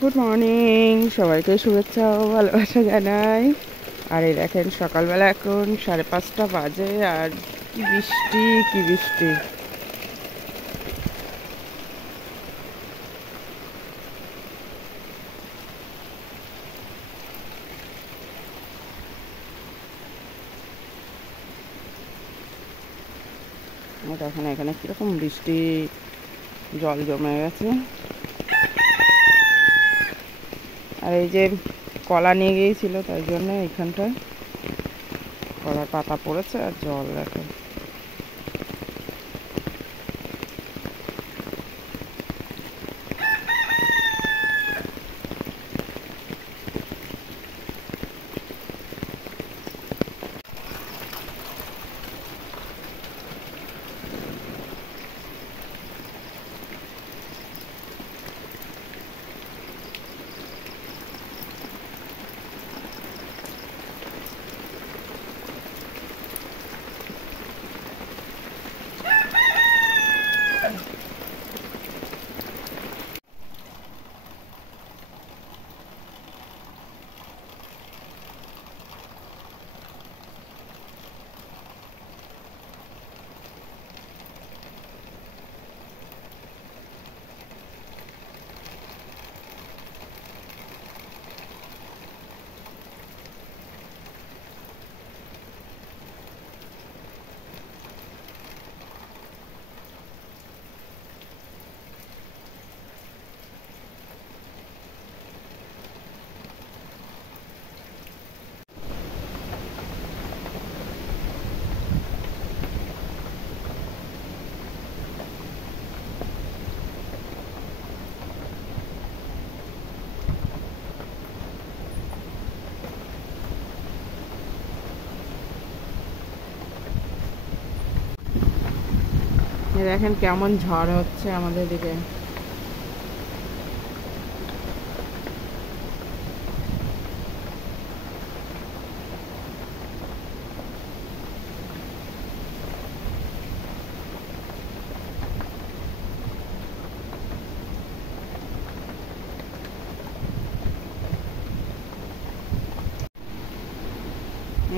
Good morning, সবাইকে শুভেচ্ছা ও ভালোবাসা জানাই। আর এই দেখেন সকালবেলা এখন 5:30 বাজে, আর কি বৃষ্টি কি বৃষ্টি। দেখেন এখানে কিরকম বৃষ্টি, জল জমে গেছে। আর এই যে কলা নিয়ে গিয়েছিল, তাই জন্য এখানটায় কলার পাতা পড়েছে আর জল দেখেন। দেখেন কেমন ঝড় হচ্ছে আমাদের দিকে।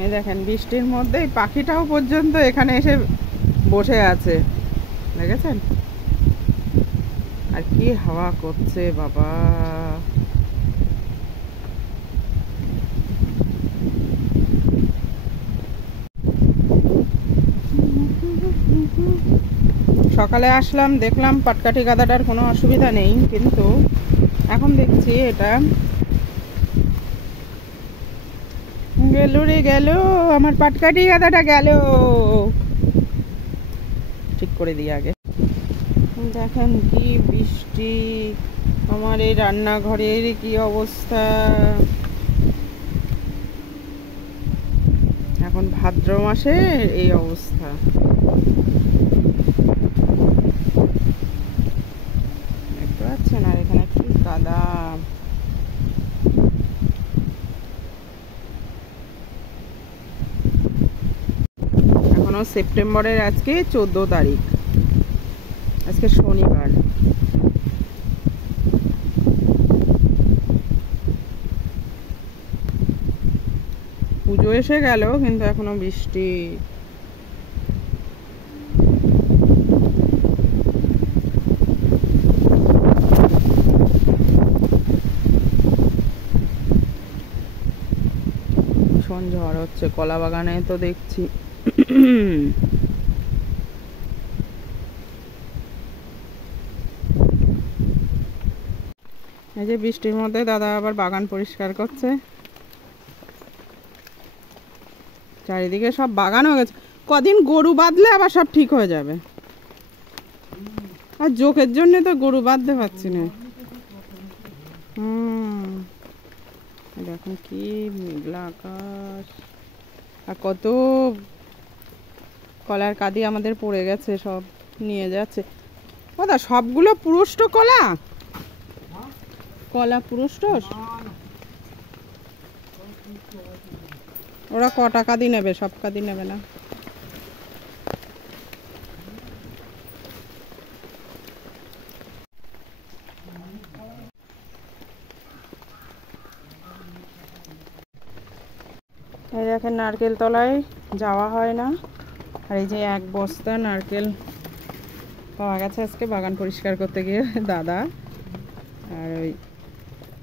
এই দেখেন বৃষ্টির মধ্যেই পাখিটাও পর্যন্ত এখানে এসে বসে আছে, দেখেছেন? আর কি হাওয়া করছে বাবা! সকালে আসলাম, দেখলাম পাটকাঠি গাদাটার কোনো অসুবিধা নেই, কিন্তু এখন দেখছি এটা গেল রে গেল, আমার পাটকাঠি গাদাটা গেল। ঠিক করে দিই আগে। দেখেন কি বৃষ্টি, আমার এই রান্নাঘরের কি অবস্থা। এখন ভাদ্র মাসে এই অবস্থা। দেখতে পাচ্ছেন? আর এখানে কি কাদা। এখনো সেপ্টেম্বরের আজকে 14 তারিখ, আজকে শনিবার। পুজো এসে গেল, কিন্তু এখনো বৃষ্টি। ভীষণ ঝড় হচ্ছে কলা বাগানে, তো দেখছি। এই যে বৃষ্টির মধ্যে দাদা আবার বাগান পরিষ্কার করছে। চারিদিকে সব বাগান হয়ে গেছে। কদিন গরু বাঁধলে আবার সব ঠিক হয়ে যাবে। আর জোকের জন্য তো গরু বাঁধতে পারছি না। দেখুন কি মেঘলা আকাশ, আর কত কলার কাঁদি আমাদের পড়ে গেছে, সব নিয়ে যাচ্ছে। দাদা সবগুলো পুরুষ্ট কলা, কলা পুরুষ্ট। ওরা কটা কাঁদি নেবে? সব কাঁদি নেবে না। এই দেখেন নারকেল তলায় যাওয়া হয় না। আর এই যে এক বস্তা নারকেল পাওয়া গেছে আজকে বাগান পরিষ্কার করতে গিয়ে দাদা আর ওই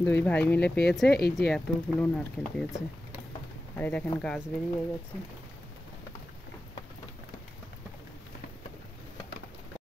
দুই ভাই মিলে পেয়েছে। এই যে এতগুলো নারকেল পেয়েছে। আর এই দেখেন গাছ বেরিয়ে গেছে।